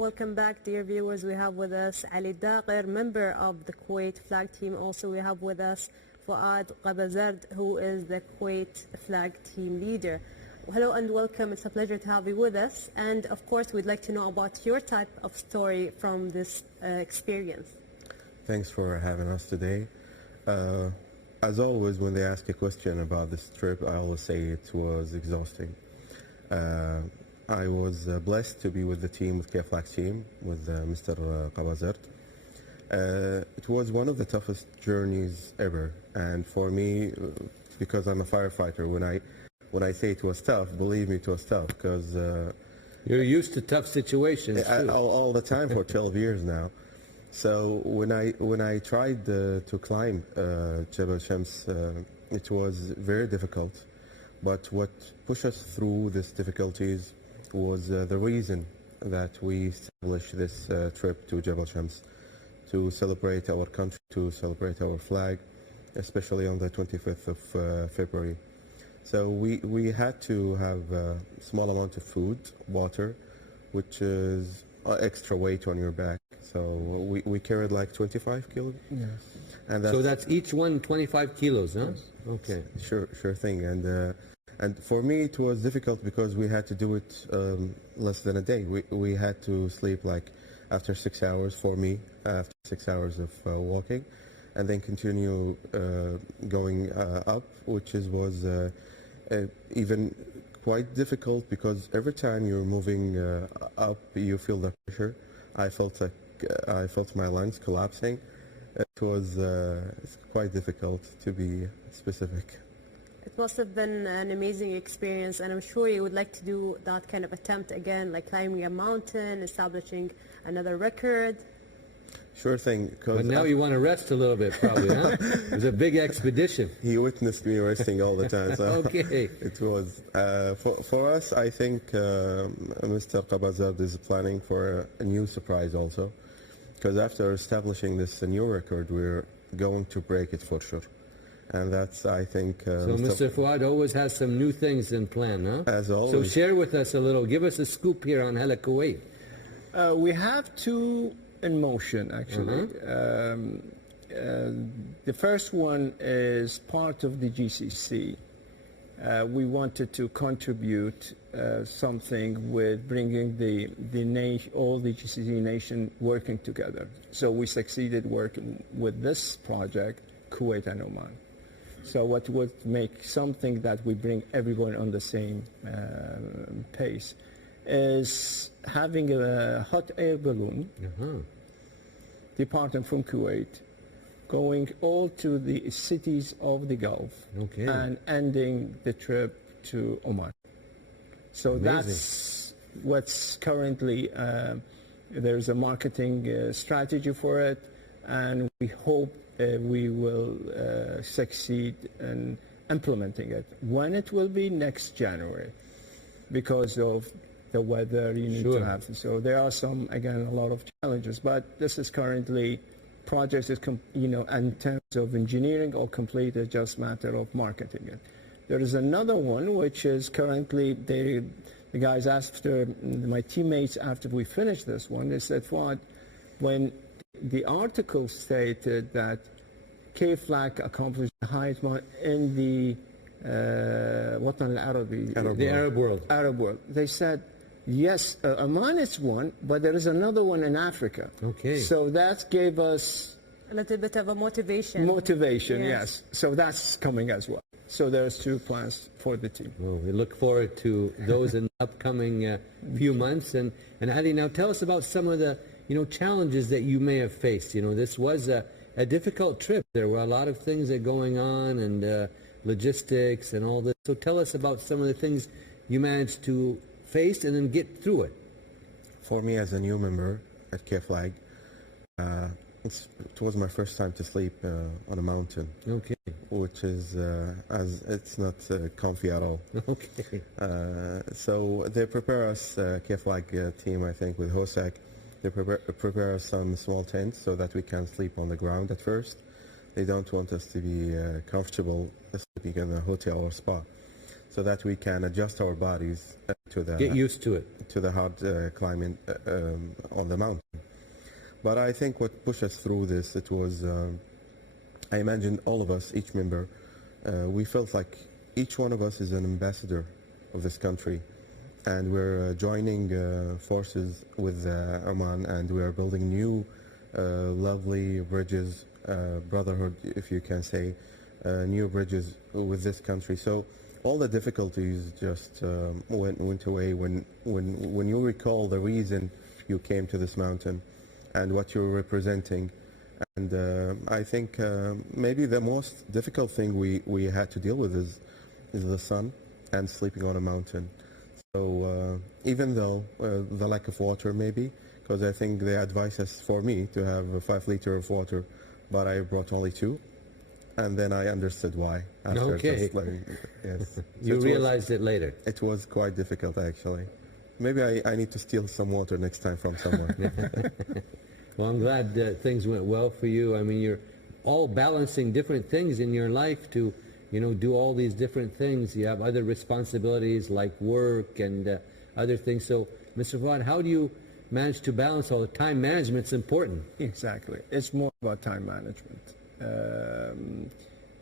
Welcome back, dear viewers. We have with us Aldagher, member of the Kuwait flag team. Also, we have with us Fouad, Qabazard, who is the Kuwait flag team leader. Hello and welcome. It's a pleasure to have you with us. And of course, we'd like to know about your type of story from this experience. Thanks for having us today. As always, when they ask a question about this trip, I always say it was exhausting. I was blessed to be with the team, with K-Flag team, with Mr. Qabazard. It was one of the toughest journeys ever, and for me, because I'm a firefighter, when I say it was tough, believe me, it was tough, because you're used to tough situations too. all the time for 12 years now. So when I tried to climb Jabal Shams, it was very difficult. But what pushed us through these difficulties was the reason that we established this trip to Jabal Shams, to celebrate our country, to celebrate our flag, especially on the 25th of February. So we had to have a small amount of food, water, which is extra weight on your back. So we carried like 25 kilos. Yes. And so that's each one 25 kilos, huh? Yes. Okay. Sure thing. And for me it was difficult because we had to do it less than a day. We had to sleep like after 6 hours, for me, after 6 hours of walking, and then continue going up, which was even quite difficult because every time you're moving up, you feel the pressure. I felt my lungs collapsing. It was quite difficult, to be specific. It must have been an amazing experience, and I'm sure you would like to do that kind of attempt again, like climbing a mountain, establishing another record. Sure thing. But now you want to rest a little bit, probably, huh? It was a big expedition. He witnessed me resting all the time. So okay. It was. For us, I think Mr. Qabazard is planning for a new surprise also, because after establishing this new record, we're going to break it for sure. And that's, I think... so Mr. Fouad always has some new things in plan, huh? As always. So share with us a little. Give us a scoop here on Hala Kuwait. We have two in motion, actually. The first one is part of the GCC. We wanted to contribute something with bringing all the GCC nation working together. So we succeeded working with this project, Kuwait and Oman. So what would make something that we bring everyone on the same pace is having a hot air balloon departing from Kuwait, going all to the cities of the Gulf, and ending the trip to Oman. So that's what's currently, there's a marketing strategy for it, and we hope we will succeed in implementing it. When it will be? Next January, because of the weather you need to have. So there are some, again, a lot of challenges, but this is currently, project is, in terms of engineering or complete, it's just a matter of marketing it. There is another one, which is currently, the guys after, my teammates, after we finished this one, they said, Fouad, when the article stated that K-Flag accomplished the highest mark in the Arab world. They said, yes, Oman is one, but there is another one in Africa. Okay. So that gave us a little bit of a motivation. Yes. So that's coming as well. So there's two plans for the team. Well, we look forward to those in the upcoming few months. And Ali, now tell us about some of the challenges that you may have faced. This was a difficult trip. There were a lot of things that going on, and logistics and all this. So tell us about some of the things you managed to face and then get through it. For me, as a new member at K-Flag, it was my first time to sleep on a mountain. Okay. Which is, it's not comfy at all. Okay. So they prepare us, K-Flag team, I think, with HOSAC, they prepare us some small tents so that we can sleep on the ground at first. They don't want us to be comfortable sleeping in a hotel or spa, so that we can adjust our bodies to the get used to it, to the hard climbing on the mountain. But I think what pushed us through this, it was, I imagine all of us, each member, we felt like each one of us is an ambassador of this country, and we're joining forces with Oman, and we are building new lovely bridges, brotherhood, if you can say, new bridges with this country. So all the difficulties just went away when you recall the reason you came to this mountain and what you're representing. And I think maybe the most difficult thing we had to deal with is the sun and sleeping on a mountain. So even though the lack of water maybe, because I think they advised us for me to have 5 liters of water, but I brought only 2. And then I understood why. After okay. Yes. So you realized it later. It was quite difficult, actually. Maybe I need to steal some water next time from somewhere. Well, I'm glad things went well for you. I mean, you're all balancing different things in your life to, do all these different things. You have other responsibilities like work and other things. So, Mr. Fouad, how do you manage to balance all the time? Management's important. Exactly. It's more about time management.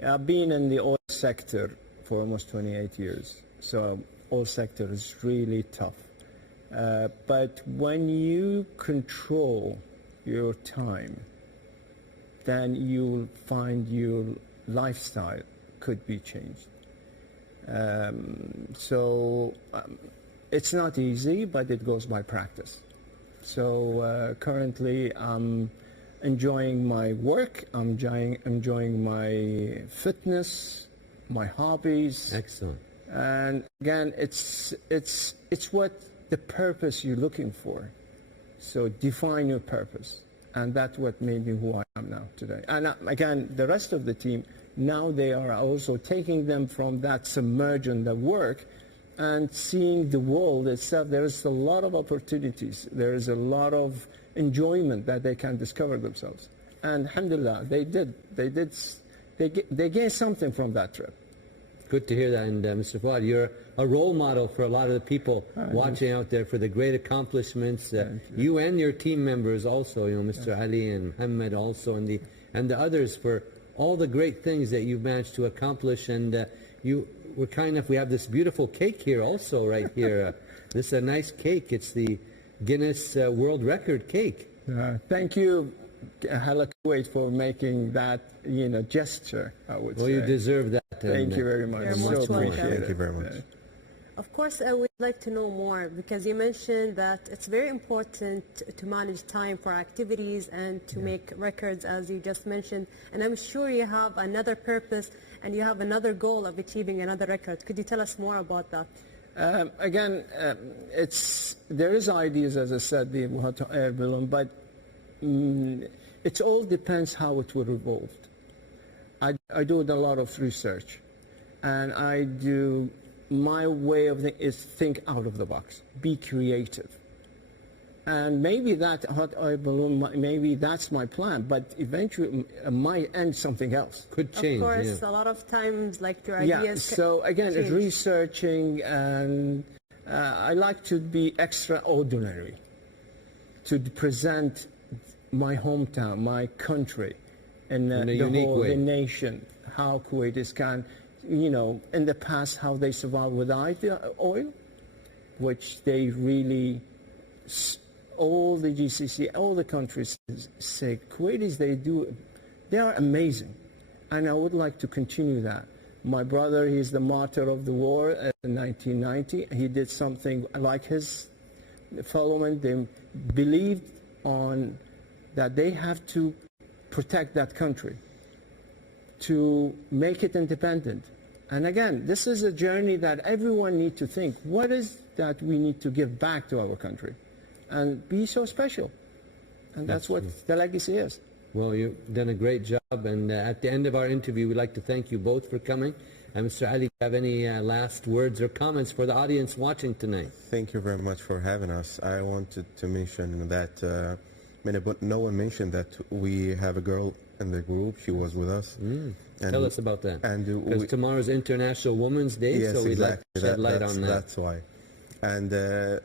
I've been in the oil sector for almost 28 years, so oil sector is really tough. But when you control your time, then you'll find your lifestyle could be changed. It's not easy, but it goes by practice. So currently I'm enjoying my work, I'm enjoying my fitness, my hobbies. Excellent. And again, it's what the purpose you're looking for. So define your purpose. And that's what made me who I am now today. And again, the rest of the team, now they are also taking them from that submersion, the work, and seeing the world itself. There is a lot of opportunities. There is a lot of enjoyment that they can discover themselves. And alhamdulillah, they gained something from that trip. Good to hear that. And Mr. Fouad, you're a role model for a lot of the people watching out there for the great accomplishments. You and your team members also, Mr. Ali and Muhammad also, and the others for all the great things that you've managed to accomplish. And you were kind enough, we have this beautiful cake here also right here. This is a nice cake. It's the Guinness World Record cake. Thank you, Kuwait, for making that gesture, I would say. Well, you deserve that. Thank you very much. You're most welcome. Thank you very much. Of course, we'd like to know more, because you mentioned that it's very important to manage time for activities and to make records, as you just mentioned. And I'm sure you have another purpose and you have another goal of achieving another record. Could you tell us more about that? Again, there is ideas, as I said, the hot air balloon, but it all depends how it will evolve. I do a lot of research, and my way of thinking is think out of the box, be creative. And maybe that hot air balloon, maybe that's my plan, but eventually it might end something else. Could change. Of course, a lot of times, like your ideas. So again, change. Researching, and I like to be extraordinary, to present my hometown, my country, and the nation, how Kuwaitis can, in the past, how they survived without the oil, which they really, all the GCC, all the countries say, Kuwaitis, they are amazing. And I would like to continue that. My brother, he's the martyr of the war in 1990. He did something like his following. They believed on that they have to protect that country, to make it independent. And again, this is a journey that everyone needs to think, what is that we need to give back to our country and be so special? And that's what the legacy is. Well, you've done a great job, and at the end of our interview, we'd like to thank you both for coming. And Mr. Ali, do you have any last words or comments for the audience watching tonight? Thank you very much for having us. I wanted to mention that no one mentioned that we have a girl in the group. She was with us. Tell us about that. And because tomorrow's International Women's Day, yes, so we'd exactly. like to shed light on that. That's why. And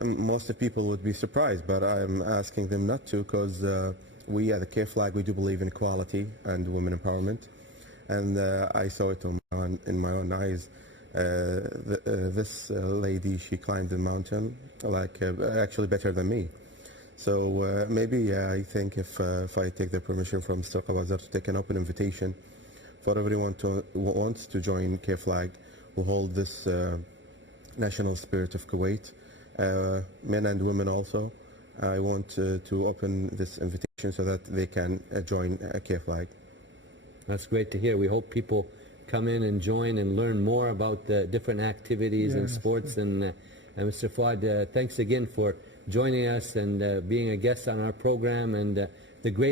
most of people would be surprised, but I'm asking them not to, because we at the K Flag, we do believe in equality and women empowerment. And I saw it in my own eyes. This lady, she climbed the mountain like actually better than me. So maybe I think if I take the permission from Mr. Qabazard to take an open invitation for everyone who wants to join K Flag, who hold this national spirit of Kuwait, men and women also. I want to open this invitation so that they can join K Flag. That's great to hear. We hope people come in and join and learn more about the different activities and sports. And Mr. Fouad, thanks again for joining us and being a guest on our program, and the great